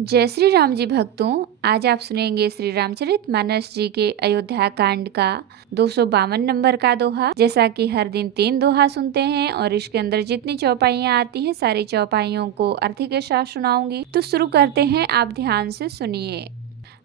जय श्री राम जी भक्तों। आज आप सुनेंगे श्री रामचरितमानस जी के अयोध्या कांड का 252 नंबर का दोहा। जैसा कि हर दिन 3 दोहा सुनते हैं और इसके अंदर जितनी चौपाइयाँ आती हैं सारी चौपाइयों को अर्थ के साथ सुनाऊंगी। तो शुरू करते हैं, आप ध्यान से सुनिए।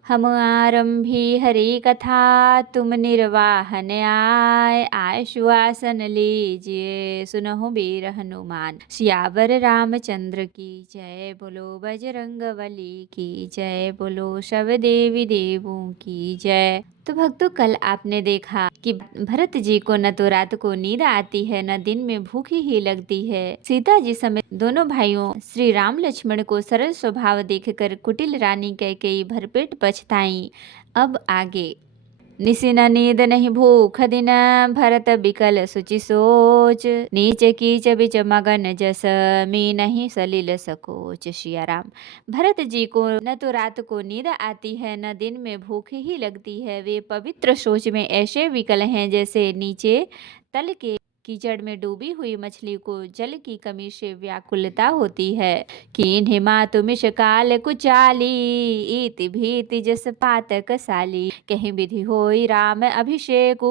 हम आरंभी हरि कथा, तुम निर्वाहन आय सुआसन लीजिए, सुनहु वीर हनुमान सियावर रामचंद्र की जय। बोलो बजरंग बली की जय, बोलो सब देवी देवों की जय। तो भक्तों, कल आपने देखा कि भरत जी को न तो रात को नींद आती है न दिन में भूख ही लगती है। सीता जी समेत दोनों भाइयों श्री राम लक्ष्मण को सरल स्वभाव देखकर कुटिल रानी कैकेयी भरपेट पछताई। अब आगे। निसिन नींद नहीं भूख दिन, भरत बिकल सुचि सोच, नीच कीच बिच मगन जस, मी नहीं सलिल सकोच। सिया राम। भरत जी को न तो रात को नींद आती है न दिन में भूख ही लगती है। वे पवित्र सोच में ऐसे विकल हैं जैसे नीचे तल के कीचड़ में डूबी हुई मछली को जल की कमी से व्याकुलता होती है। कीन्हि मातु मिष काल कुचाली, इति भीति जस पातक साली, कहीं विधि होई राम अभिषेकु,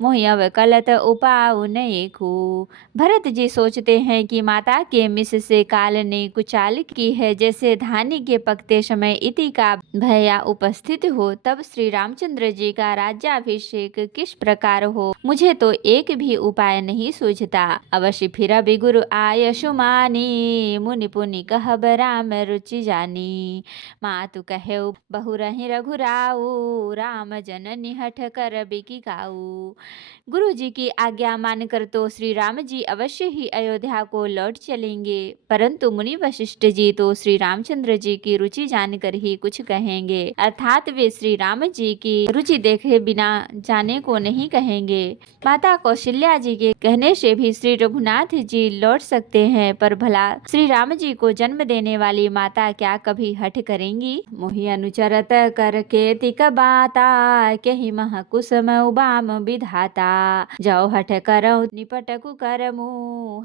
मोहि अवकलत उपाउ नएकु। भरत जी सोचते हैं कि माता के मिष से काल ने कुचाल की है, जैसे धानी के पकते समय इति का भया उपस्थित हो, तब श्री रामचंद्र जी का राज्याभिषेक किस प्रकार हो, मुझे तो एक भी उपाय नहीं सूझता। अवश्य फिर बिगुरु आयशु मानी, मुनि पुनि कहब राम रुचि जानी, मातु कहे बहु रहि रघुराऊ, राम जननी हठ कर बिकी काऊ। गुरु जी की आज्ञा मानकर तो श्री राम जी अवश्य ही अयोध्या को लौट चलेंगे, परंतु मुनि वशिष्ठ जी तो श्री रामचंद्र जी की रुचि जानकर ही कुछ कहेंगे, अर्थात वे श्री राम जी की रुचि देखे बिना जाने को नहीं कहेंगे। माता कौशल्या जी के कहने से भी श्री रघुनाथ जी लौट सकते हैं, पर भला श्री राम जी को जन्म देने वाली माता क्या कभी हठ करेंगी। मोहि अनुचरत कर केतिक बाता, केहि मह कुसुम उबाम विधाता, जाओ हठ करऊ निपटकु करमु,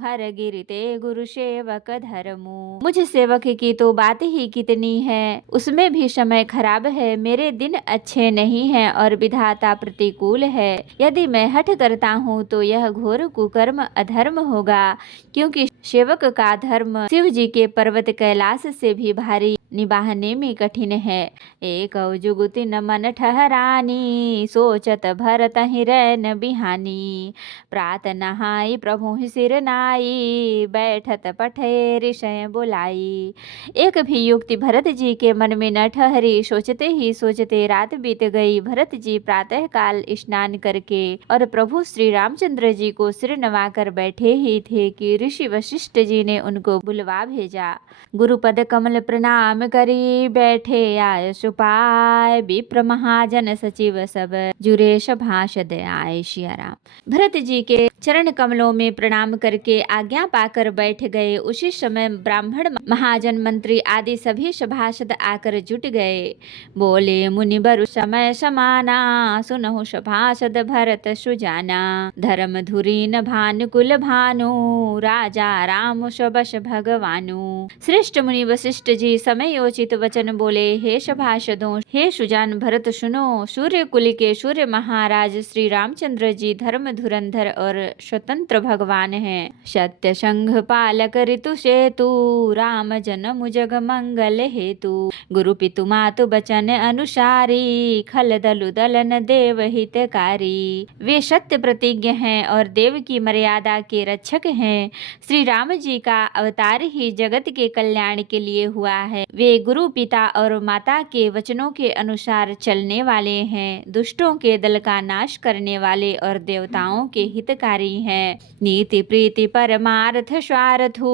हर गिरते गुरु सेवक धरमु। मुझ सेवक की तो बात ही कितनी है, उसमें भी समय खराब है, मेरे दिन अच्छे नहीं हैं और विधाता प्रतिकूल है। यदि मैं हठ करता हूँ तो यह घोर कुकर्म अधर्म होगा, क्योंकि सेवक का धर्म शिव जी के पर्वत कैलाश से भी भारी निभाने में कठिन है। एक जुगुति न मन ठहरानी, सोचत भरत हिरैन बिहानी, प्रात नहाई प्रभु सिर नाई, बैठत पठे ऋषय बुलाई। एक भी युक्ति भरत जी के मन में न ठहरी, सोचते ही सोचते रात बीत गई। भरत जी प्रातः काल स्नान करके और प्रभु श्री रामचंद्र जी को सिर नवाकर बैठे ही थे कि ऋषि वशिष्ठ जी ने उनको बुलवा भेजा। गुरुपद कमल प्रणाम करी, बैठे आय सुपाय, विप्र महाजन सचिव सब, जुरेश भाषद आय। सिया राम। भरत जी के चरण कमलों में प्रणाम करके आज्ञा पाकर बैठ गए। उसी समय ब्राह्मण महाजन मंत्री आदि सभी सभासद आकर जुट गए। बोले मुनि बरु समय समाना, सुनहु सभासद भरत सुजाना, धर्म धुरीन भानुकुल भानु, राजा राम सबस भगवानु। श्रेष्ठ मुनि वशिष्ठ जी समयोचित वचन बोले, हे सभासदों, हे सुजान भरत सुनो, सूर्य कुल के सूर्य महाराज श्री रामचंद्र जी धर्म धुरंधर और स्वतंत्र भगवान हैं। सत्य संघ पालक ऋतु सेतु, राम जन्म जग मंगल हेतु, गुरु पितु मातु बचन अनुसारी, खल दलु दलन देव हितकारी। वे सत्य प्रतिज्ञ हैं और देव की मर्यादा के रक्षक हैं। श्री राम जी का अवतार ही जगत के कल्याण के लिए हुआ है। वे गुरु पिता और माता के वचनों के अनुसार चलने वाले हैं, दुष्टों के दल का नाश करने वाले और देवताओं के हितकारी हैं। नीति प्रीति परमार्थ स्वार्थु,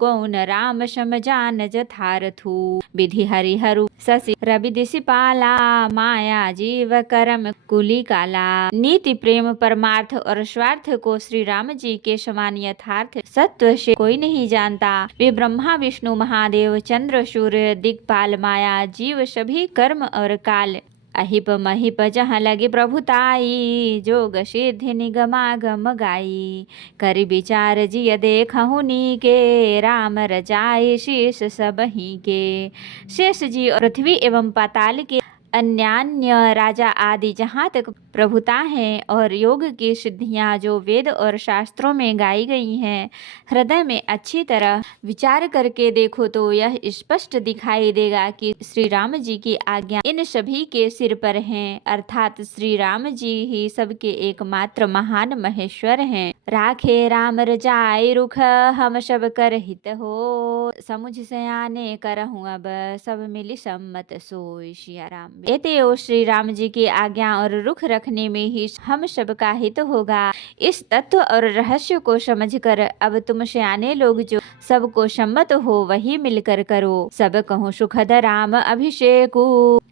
कौन राम सम जान जथार्थु, विधि हरिहरु शशि रवि दिशिपाला, माया जीव करम कुली काला। नीति प्रेम परमार्थ और स्वार्थ को श्री राम जी के समान यथार्थ सत्व से कोई नहीं जानता। वे ब्रह्मा विष्णु महादेव चंद्र सूर्य दिक्पाल माया जीव सभी कर्म और काल अहिप महिप जहाँ लगे प्रभुताई, जोग सिद्धि निगमागम गाई। कर विचार जिय देखहु नीके, राम रजाए शेष सबहि के। शेष जी और पृथ्वी एवं पाताल के अन्यान्य राजा आदि जहाँ तक प्रभुता है और योग की सिद्धियाँ जो वेद और शास्त्रों में गाई गई हैं, हृदय में अच्छी तरह विचार करके देखो तो यह स्पष्ट दिखाई देगा कि श्री राम जी की आज्ञा इन सभी के सिर पर हैं, अर्थात श्री राम जी ही सबके एकमात्र महान महेश्वर हैं। राखे राम रजाई रुख, हम सब कर हित हो। समुझ सयाने करहूँ अब, सब मिली सम्मत सोई। सिया राम। एते ओ श्री राम जी की आज्ञा और रुख रखने में ही हम सबका हित होगा। इस तत्व और रहस्य को समझकर अब तुम सयाने लोग जो सबको सम्मत हो वही मिलकर करो। सब कहूँ सुखद राम अभिषेकु,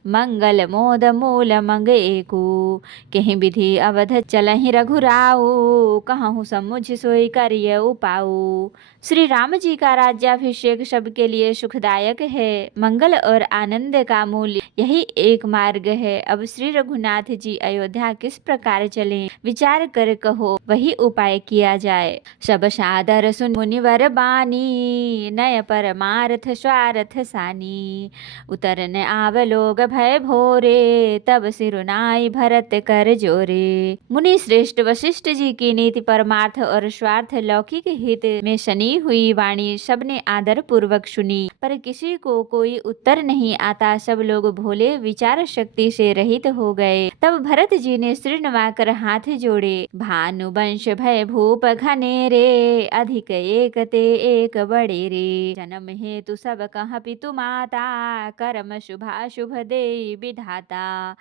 मंगल मोद मूल मंग एकु। कहीं विधि अवध चलहि रघुराऊ, कहूँ समुझ सोई करिय उपाऊ। श्री राम जी का राज्याभिषेक सबके लिए सुखदायक है। मंगल और आनंद का मूल यही एक मार्ग है। अब श्री रघुनाथ जी अयोध्या किस प्रकार चले, विचार कर कहो वही उपाय किया जाए। सब सादर सुन मुनिवर बानी, नय परमार्थ स्वार्थ सानी। उतरन आव लोग भय भोरे, तब सिरुनाई भरत कर जोरे। मुनि श्रेष्ठ वशिष्ठ जी की नीति परमार्थ और स्वार्थ लौकिक हित में शनि हुई वाणी सबने आदर पूर्वक सुनी, पर किसी को कोई उत्तर नहीं आता। सब लोग भोले विचार शक्ति से रहित हो गए। तब भरत जी ने सिर नवाकर हाथ जोड़े। भानु वंश भय भूप घनेरे, अधिक एक ते एक बड़े रे। जन्म हेतु सब कह पितु माता, कर्म शुभा शुभ दे विधाता।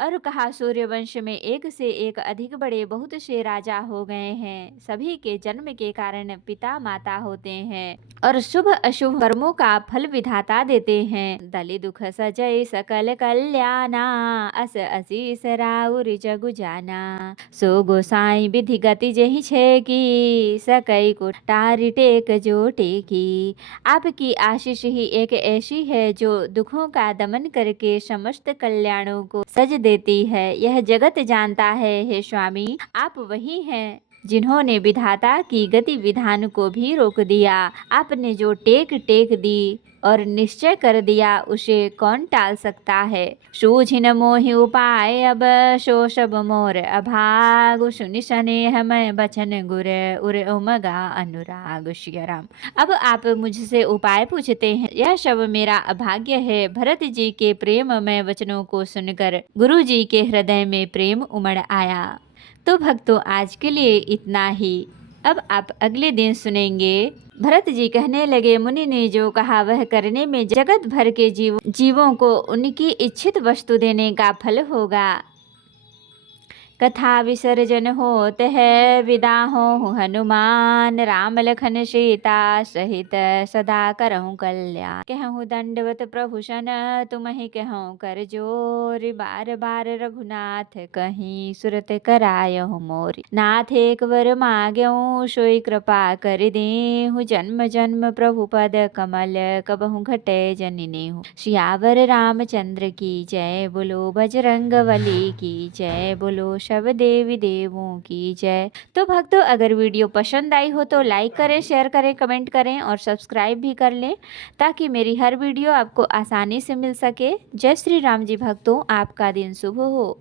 और कहा सूर्य वंश में एक से एक अधिक बड़े बहुत से राजा हो गए हैं। सभी के जन्म के कारण पिता माता होते हैं और शुभ अशुभ कर्मों का फल विधाता देते हैं। दलि दुख सजय सकल कल्याणा, अस असीस राउर जगु जाना। सो गोसाई विधि गति जही छे की, सकई को टारी टेक जो टेकी। आपकी आशीष ही एक ऐसी है जो दुखों का दमन करके समस्त कल्याणों को सज देती है। यह जगत जानता है हे स्वामी, आप वही हैं जिन्होंने विधाता की गति विधान को भी रोक दिया। आपने जो टेक दी और निश्चय कर दिया उसे कौन टाल सकता है। सूझिन मोहि उपाय अब, सो सब मोर अभाग। सुनि स्नेह मैं बचन गुर, उर उमगा अनुराग। सिया राम। अब आप मुझसे उपाय पूछते हैं, यह सब मेरा अभाग्य है। भरत जी के प्रेममय वचनों को सुनकर गुरु जी के हृदय में प्रेम उमड़ आया। तो भक्तों आज के लिए इतना ही। अब आप अगले दिन सुनेंगे। भरत जी कहने लगे, मुनि ने जो कहा वह करने में जगत भर के जीवों को उनकी इच्छित वस्तु देने का फल होगा। कथा विसर्जन होत है, विदा हो हनुमान। राम लखन सीता सहित सदा करहु कल्याण। कहूँ दंडवत प्रभु सन, तुम्हि कहूँ कर जोर। बार बार रघुनाथ कहीं, सुरत करायहु मोरी। नाथ एक वर माग्यऊ, सोई कृपा कर देहु। जन्म जन्म प्रभु पद कमल, कबहु घटे जनिनेहु। सियावर रामचंद्र की जय, बोलो बजरंगबली की जय, बोलो सब देवी देवों की जय। तो भक्तों अगर वीडियो पसंद आई हो तो लाइक करें, शेयर करें, कमेंट करें और सब्सक्राइब भी कर लें, ताकि मेरी हर वीडियो आपको आसानी से मिल सके। जय श्री राम जी भक्तों, आपका दिन शुभ हो।